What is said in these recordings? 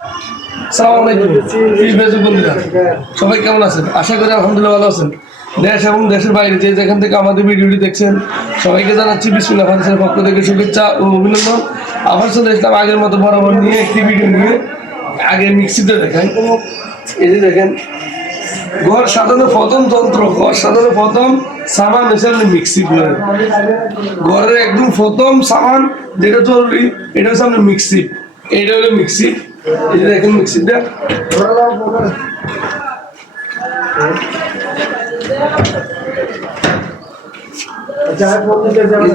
আসসালামু আলাইকুম ফেসবুক বন্ধুরা, সবাই কেমন আছেন? আশা করি আলহামদুলিল্লাহ ভালো আছেন। দেশ এবং দেশের বাইরে যে যেখান থেকে আমাদের ভিডিওটি দেখছেন সবাইকে জানাচ্ছি বিসমিল্লাহ ফার্নিচারের পক্ষ থেকে শুভেচ্ছা ও অভিনন্দন। আবার চলে আসলাম আগের মতো বরাবর নিয়ে একটি ভিডিও নিয়ে। আগে মিক্সিতে দেখেন, এই যে দেখেন ঘর সাজানো প্রথম যন্ত্র, ঘর সাজানো প্রথম সামান হচ্ছে মিক্সি। ঘরের একদম প্রথম সামান যেটা জরুরি এটা হচ্ছে আপনার মিক্সি। এইটা হলো মিক্সি। এই যে দেখেন মিক্সিটা,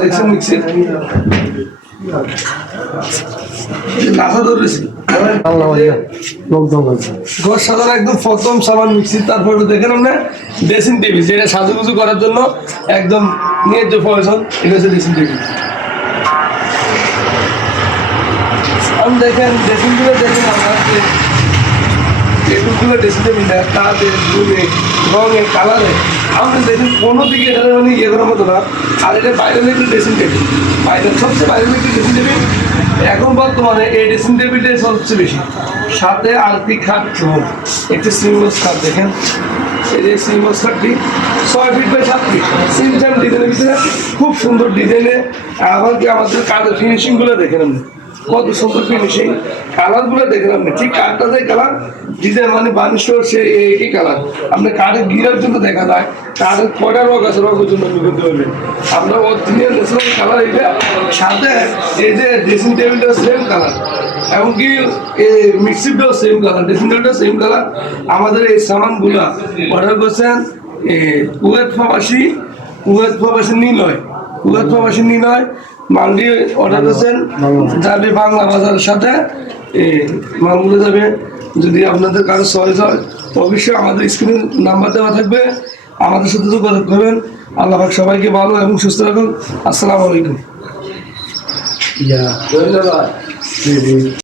দেখছেন মিক্সি নাথা ধরেছি। ঘর সাজানো একদম প্রথম সামান মিক্সি। তারপরে দেখেন আমরা ড্রেসিং টেবিল, যেটা সাজুগুজু করার জন্য একদম ন্যায্য প্রয়োজন। এটা হচ্ছে ড্রেসিং টেবিল। আপনি দেখেন ড্রেসিং টেবিল, দেখেন আমার টেবিলগুলো ড্রেসিং টেবিল কালারে গুণে রঙে কালারে আপনি দেখেন কোনো দিকে এটা মানে ইয়ে করার মতো না। আর এটা বাইরের একটি ড্রেসিং টেবিল, বাইরের সবচেয়ে বাইরের একটি ড্রেসিং টেবিল। এখন বর্তমানে এই ড্রেসিং টেবিলটাই সবচেয়ে বেশি। সাথে আরেকটি খাট, একটি সিঙ্গলস খাট দেখেন। এই যে সিঙ্গলস খাটটি 6 ফিট বাই 7 ফিট সিম্পল ডিজাইনের ভিতরে খুব সুন্দর ডিজাইনে। আবার কি আমাদের কাজের ফিনিশিংগুলো দেখেন আপনি, কত সুন্দর ফিনিশিং। কালারগুলো দেখেন আপনি, ঠিক কাঠটা যে কালার ডিজাইন মানে বানিশ সে একই কালার। আপনি কাঠের গিরার জন্য দেখা যায় কাঠের কয়টা রঙ আছে, রঙের জন্য আপনি করতে পারবেন। আপনার অরিজিনাল ন্যাচারাল কালার এইটা। সাথে এই যে ড্রেসিং টেবিলটা সেম কালার, এমনকি এই মিক্সিটাও সেম কালার, ড্রেসিং টেবিলটাও সেম কালার। আমাদের এই সামানগুলো অর্ডার করছেন কুয়েত প্রবাসী নিলয়, কুয়েত প্রবাসী নিলয় মালটি অর্ডার করছেন। যাবে বাংলা বাজারের সাথে মালগুলো যাবে। যদি আপনাদের কারো চয়েস হয় তো অবশ্যই আমাদের স্ক্রিনে নাম্বার দেওয়া থাকবে, আমাদের সাথে যোগাযোগ করবেন। আল্লাহ পাক সবাইকে ভালো এবং সুস্থ রাখুন। আসসালামু আলাইকুম।